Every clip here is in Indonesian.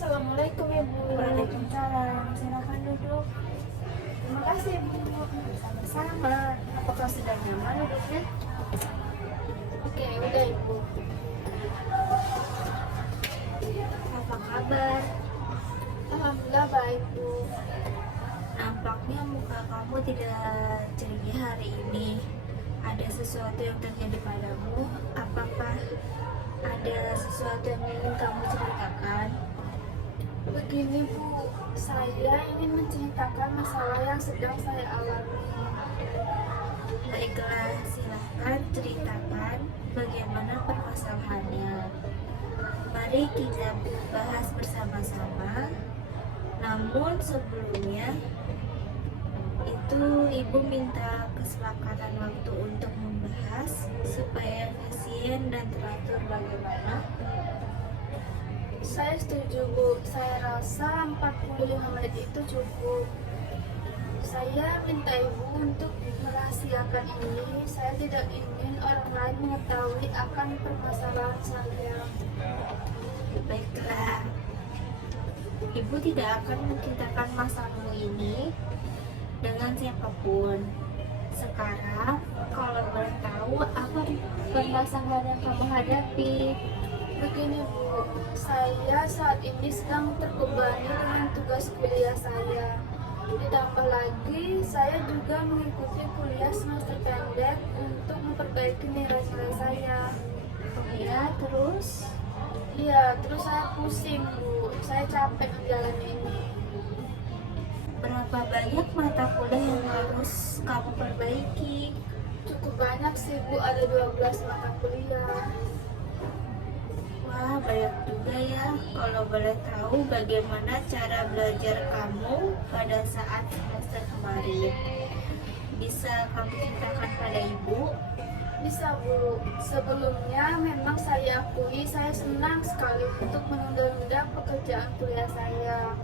Assalamualaikum Ibu. Waalaikumsalam. Silakan duduk. Terima kasih Ibu. Sama-sama. Apakah sudah nyaman duduknya? Oke, udah Ibu. Apa kabar? Alhamdulillah baik Bu. Nampaknya muka kamu tidak ceria hari ini. Ada sesuatu yang terjadi padamu? Apakah ada sesuatu yang ingin kamu ceritakan? Begini Bu, saya ingin menceritakan masalah yang sedang saya alami. Baiklah, silakan ceritakan bagaimana permasalahannya. Mari kita bahas bersama-sama. Namun sebelumnya itu Ibu minta kesepakatan waktu untuk membahas supaya efisien dan teratur bagaimana? Saya setuju Bu, saya rasa 45 menit itu cukup. Saya minta Ibu untuk merahasiakan ini. Saya tidak ingin orang lain mengetahui akan permasalahan saya. Baiklah, Ibu tidak akan menceritakan masalahmu ini dengan siapapun. Sekarang, kalau boleh tahu apa permasalahan yang kamu hadapi? Begini Bu, saya saat ini sedang terbebani dengan tugas kuliah saya. Ditambah lagi, saya juga mengikuti kuliah semester pendek untuk memperbaiki nilai-nilai saya. Oh ya, terus? Iya, terus saya pusing Bu, saya capek menjalani ini. Berapa banyak mata kuliah yang harus kamu perbaiki? Cukup banyak sih Bu, ada 12 mata kuliah. Wah, banyak juga ya. Kalau boleh tahu bagaimana cara belajar kamu pada saat semester kemarin? Bisa kamu ceritakan pada Ibu? Bisa Bu, sebelumnya memang saya akui saya senang sekali untuk menunda-nunda pekerjaan kuliah saya.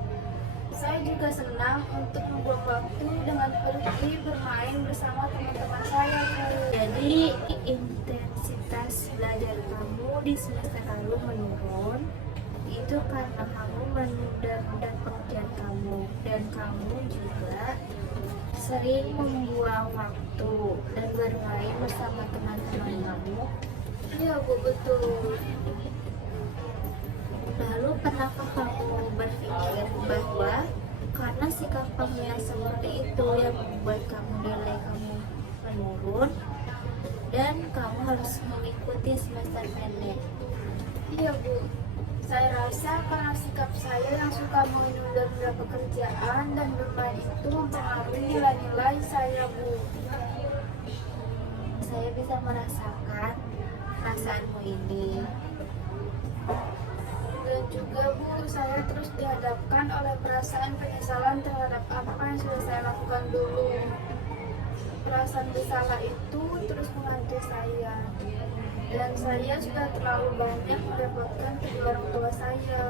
Saya juga senang untuk membuang waktu dengan pergi bermain bersama teman-teman saya Bu. Jadi intensitas belajar kamu di semester lalu menurun. Itu karena kamu menunda-nunda pekerjaan kamu, dan kamu juga sering membuang waktu dan bermain bersama teman-teman kamu. Iya Bu, betul. Lalu pernahkah kamu berpikir bahwa karena sikap kamu yang seperti itu yang membuat kamu nilai kamu menurun dan kamu harus mengikuti semester pendek? Iya Bu, saya rasa karena sikap saya yang suka menunda-nunda pekerjaan dan bermain itu mempengaruhi nilai-nilai saya Bu. Saya bisa merasakan perasaanmu ini. Dan juga Bu, saya terus dihadapkan oleh perasaan penyesalan terhadap apa yang sudah saya lakukan dulu. Perasaan bersalah itu terus menghantui saya. Dan saya sudah terlalu banyak merepotkan kedua orang tua saya.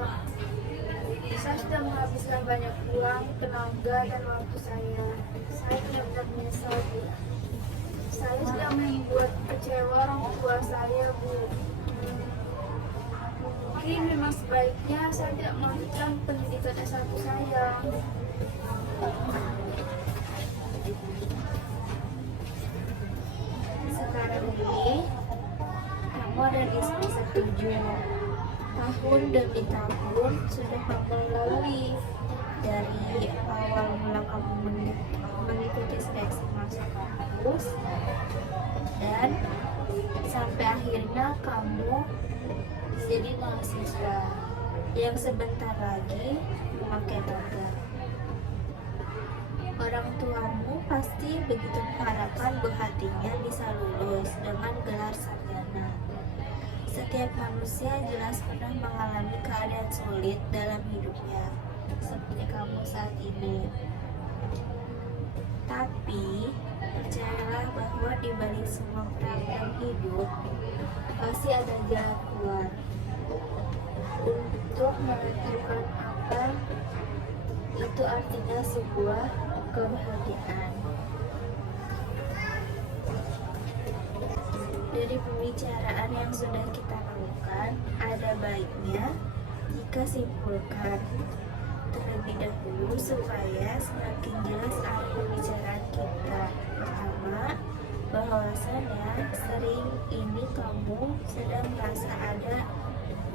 Saya sudah menghabiskan banyak uang, tenaga, dan waktu saya. Saya benar-benar menyesal Bu. Saya sudah membuat kecewa orang tua saya Bu. Mungkin memang sebaiknya saya tidak melanjutkan pendidikan S1 saya. Sekarang ini kamu ada di semester 7. Tahun demi tahun sudah kamu lalui. Dari awal mula kamu mengikuti seleksi masuk kampus dan sampai akhirnya kamu jadi mahasiswa yang sebentar lagi memakai magang. Orang tuamu pasti begitu mengharapkan buah hatinya bisa lulus dengan gelar sarjana. Setiap manusia jelas pernah mengalami keadaan sulit dalam hidupnya, seperti kamu saat ini. Tapi percayalah bahwa di balik semua problem hidup pasti ada jalan keluar. Untuk menentukan apa itu artinya sebuah kebahagiaan. Dari pembicaraan yang sudah kita lakukan, ada baiknya jika Mika simpulkan terlebih dahulu supaya semakin jelas arah pembicaraan kita. Pertama, bahwasannya sering ini kamu sedang merasa ada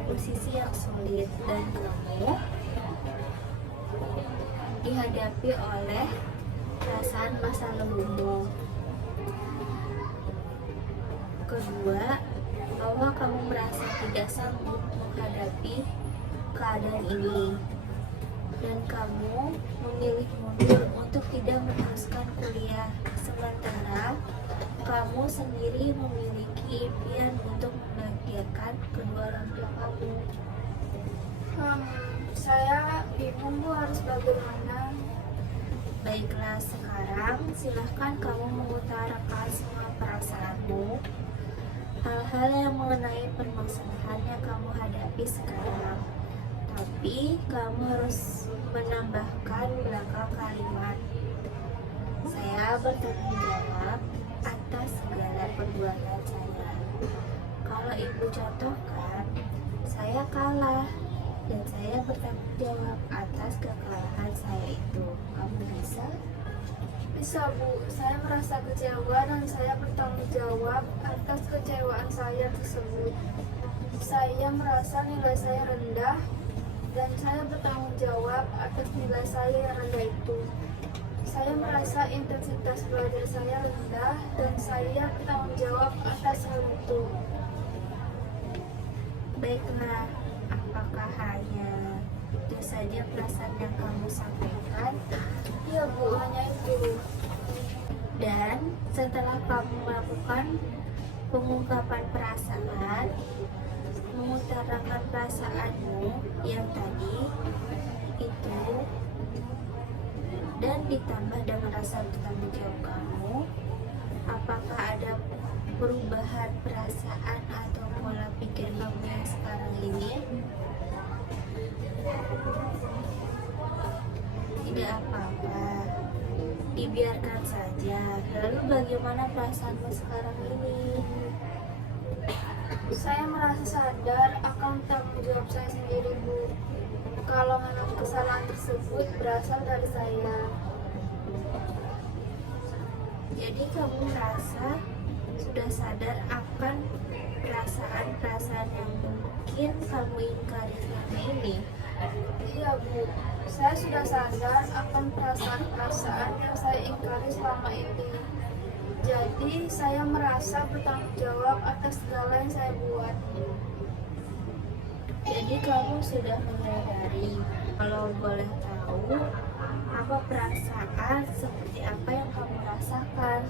posisi yang sulit dan kamu dihadapi oleh perasaan masa lalumu. Kedua, bahwa kamu merasa tidak sanggup menghadapi keadaan ini dan kamu memilih mundur untuk tidak meneruskan kuliah, sementara kamu sendiri memiliki impian untuk membahagiakan kedua orang tua kamu. Saya bingung Bu, harus bagaimana. Baiklah, sekarang silahkan kamu mengutarakan semua perasaanmu, hal-hal yang mengenai permasalahan yang kamu hadapi sekarang. Tapi kamu harus menambahkan belakang kalimat. Saya bertanggung jawab atas segala perbuatan saya. Kalau ibu contohkan, saya kalah dan saya bertanggung jawab atas kekalahan saya itu. Kamu bisa? Bisa Bu, saya merasa kecewa dan saya bertanggung jawab atas kecewaan saya tersebut. Saya merasa nilai saya rendah dan saya bertanggung jawab atas nilai saya yang rendah itu. Saya merasa intensitas belajar saya rendah dan saya bertanggung jawab atas hal itu. Baiklah, apakah hanya itu saja perasaan yang kamu sampaikan? Iya Bu, hanya itu. Dan setelah kamu melakukan pengungkapan perasaan, mengutarakan perasaanmu yang tadi itu, dan ditambah dengan rasa bertanggung jawab kamu, apakah ada perubahan perasaan atau pola pikir kamu yang sekarang ini? Tidak apa-apa, dibiarkan saja. Lalu bagaimana perasaanmu sekarang ini? Saya merasa sadar akan tanggung jawab saya sendiri Bu. Kalau memang kesalahan tersebut berasal dari saya. Jadi kamu merasa sudah sadar akan perasaan-perasaan yang mungkin kamu ingkari selama ini? Iya Bu, saya sudah sadar akan perasaan-perasaan yang saya ingkari selama ini. Jadi saya merasa bertanggung jawab atas segala yang saya buat. Jadi kamu sudah menyadari. Kalau boleh tahu, apa perasaan seperti apa yang kamu rasakan?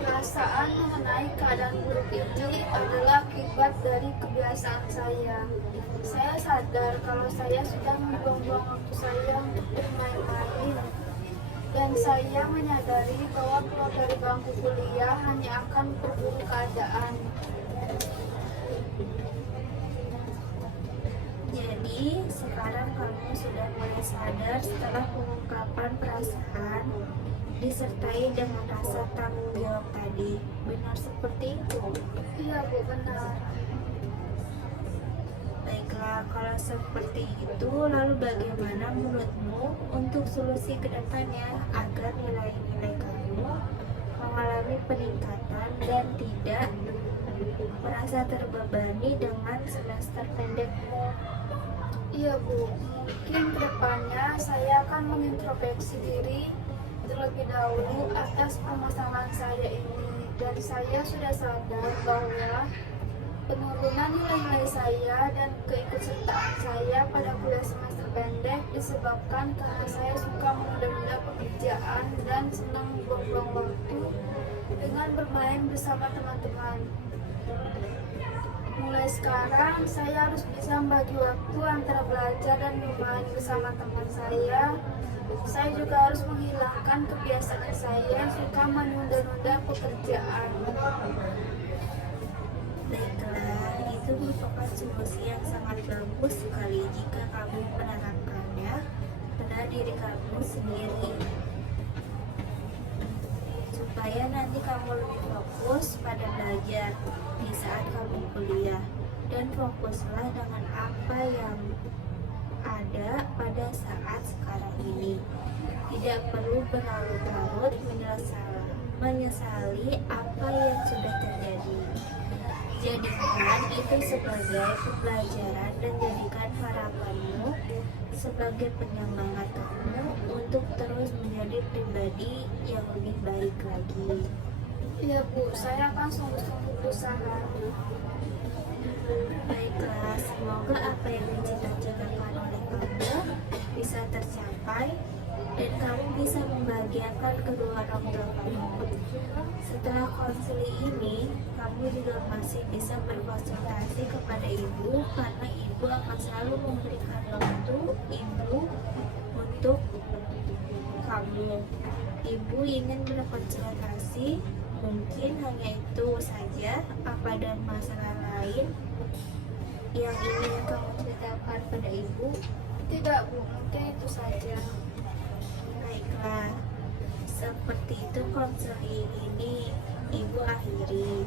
Perasaan mengenai keadaan buruk ini adalah akibat dari kebiasaan saya. Saya sadar kalau saya sudah membuang-buang waktu saya untuk bermain-main. Dan saya menyadari bahwa keluar dari bangku kuliah hanya akan memperburuk keadaan. Jadi sekarang kamu sudah mulai sadar setelah pengungkapan perasaan disertai dengan rasa tanggung jawab tadi. Benar seperti itu? Iya Bu, benar. Baiklah, kalau seperti itu, lalu bagaimana menurutmu untuk solusi ke depannya agar nilai-nilai kamu mengalami peningkatan dan tidak merasa terbebani dengan semester pendekmu? Iya Bu, mungkin kedepannya saya akan mengintrospeksi diri terlebih dahulu atas permasalahan saya ini. Dan saya sudah sadar bahwa penurunan nilai-nilai saya dan keikutsertaan saya pada kuliah semester pendek disebabkan karena saya suka menunda-nunda pekerjaan dan senang buang-buang waktu dengan bermain bersama teman-teman. Mulai sekarang saya harus bisa membagi waktu antara belajar dan bermain bersama teman saya. Saya juga harus menghilangkan kebiasaan saya yang suka menunda-nunda pekerjaan. Baiklah, itu merupakan solusi yang sangat bagus sekali jika kamu menerapkannya pada diri kamu sendiri, supaya nanti kamu lebih fokus pada belajar di saat kamu kuliah, dan fokuslah dengan apa yang ada pada saat sekarang ini. Tidak perlu berlarut-larut menyesali apa yang sudah terjadi. Jadikan itu sebagai pembelajaran dan jadikan harapanmu sebagai penyemangat kamu untuk terus menjadi pribadi yang lebih baik lagi. Iya Bu, saya akan sungguh-sungguh berusaha. Baiklah, semoga apa yang dicita-citakan oleh kamu bisa tercapai dan kamu bisa membahagiakan kedua orang tua kamu. Setelah konseling ini, kamu juga masih bisa berkonsultasi kepada ibu karena ibu akan selalu memberikan waktu ibu untuk kamu. Ibu ingin berkonsultasi, mungkin hanya itu saja. Apa dan masalah lain yang ingin kamu ceritakan pada ibu? Tidak Bu, mungkin itu saja. Baiklah, seperti itu konseling ini ibu akhiri.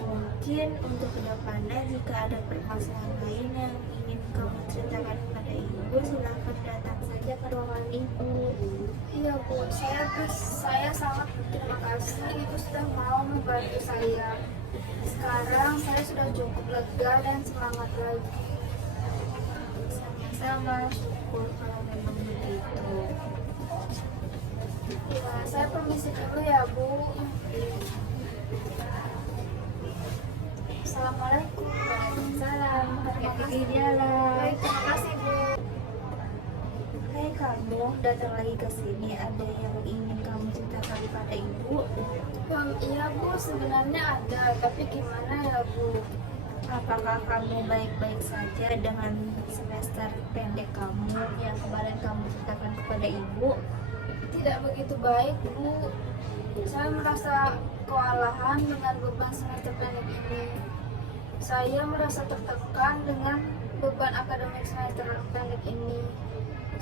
Mungkin untuk kedepannya jika ada permasalahan lain yang ingin kamu ceritakan kepada ibu, silahkan datang saja ke ruangan ibu. Iya Bu, saya sangat berterima kasih Ibu sudah mau membantu saya. Sekarang saya sudah cukup lega dan semangat lagi. Sama-sama, syukur kalau memang begitu. Ya, saya permisi dulu ya Bu. Assalamualaikum. Waalaikumsalam, Terima hati-hati kasih. di jalan. Baik, terima kasih Bu. Hai, kamu datang lagi ke sini. Ada yang ingin kamu ceritakan pada ibu? Iya Bu, sebenarnya ada, tapi gimana ya Bu? Apakah kamu baik-baik saja dengan semester pendek kamu yang kemarin kamu ceritakan kepada ibu? Tidak begitu baik Bu. Saya merasa kewalahan dengan beban semester pendek ini. Saya merasa tertekan dengan beban akademik semester pendek ini.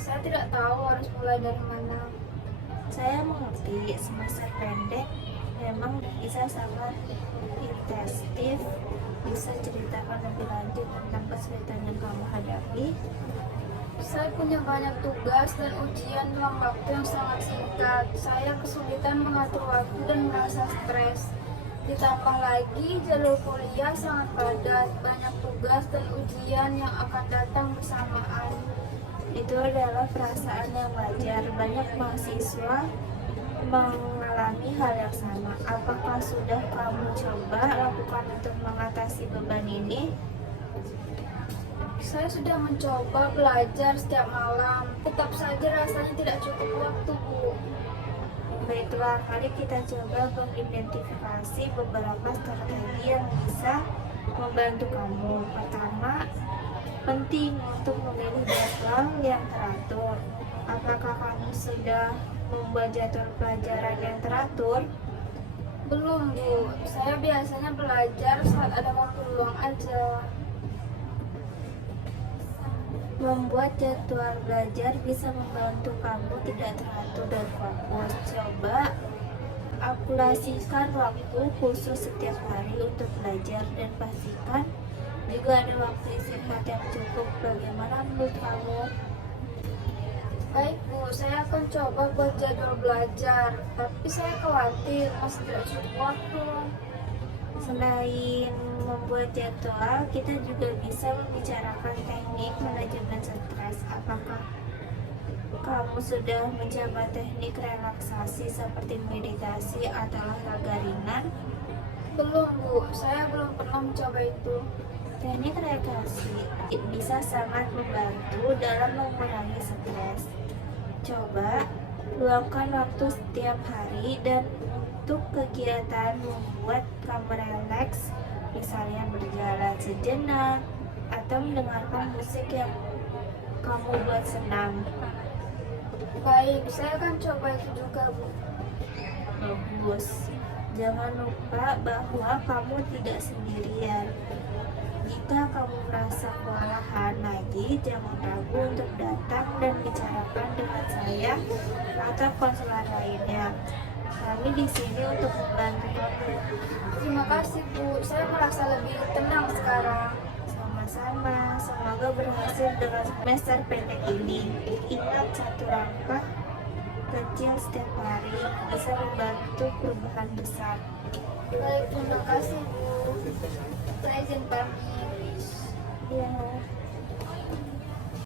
Saya tidak tahu harus mulai dari mana. Saya mengerti semester pendek memang bisa sangat intensif. Bisa ceritakan lebih lanjut tentang kesulitan yang kamu hadapi? Saya punya banyak tugas dan ujian dalam waktu yang sangat singkat. Saya kesulitan mengatur waktu dan merasa stres. Ditambah lagi jalur kuliah sangat padat, banyak tugas dan ujian yang akan datang bersamaan. Itu adalah perasaan yang wajar. Banyak mahasiswa mengalami hal yang sama. Apakah sudah kamu coba lakukan untuk mengatasi beban ini? Saya sudah mencoba belajar setiap malam. Tetap saja rasanya tidak cukup waktu, Bu. Baiklah, mari kita coba mengidentifikasi beberapa strategi yang bisa membantu kamu. Pertama, penting untuk memilih jadwal yang teratur. Apakah kamu sudah membuat jadwal pelajaran yang teratur? Belum, Bu. Saya biasanya belajar saat ada waktu luang aja. Membuat jadwal belajar bisa membantu kamu tidak teratur dan fokus. Coba akulasikan waktu khusus setiap hari untuk belajar dan pastikan juga ada waktu istirahat yang cukup. Bagaimana menurut kamu? Baik, Bu. Saya akan coba buat jadwal belajar. Tapi saya khawatir masih tidak cukup waktu. Selain membuat jadwal, kita juga bisa membicarakan teknik manajemen stres. Apakah kamu sudah mencoba teknik relaksasi seperti meditasi atau olahraga ringan? Belum, Bu. Saya belum pernah mencoba itu. Teknik relaksasi bisa sangat membantu dalam mengurangi stres. Coba luangkan waktu setiap hari dan untuk kegiatan membuat kamu relaks, misalnya berjalan sejenak atau mendengarkan musik yang kamu buat senang. Baik, saya akan coba itu juga, Bu. Bagus. Jangan lupa bahwa kamu tidak sendirian. Jika kamu merasa kewalahan lagi, jangan ragu untuk datang dan bicarakan dengan saya atau konselor lainnya. Kami di sini untuk membantu kamu. Terima kasih, Bu. Saya merasa lebih tenang sekarang. sama-sama. Semoga berhasil dengan semester pendek ini. Ingat, satu langkah kecil setiap hari bisa membantu perubahan besar. Baik, terima kasih Bu. Saya izin pamit. Ya.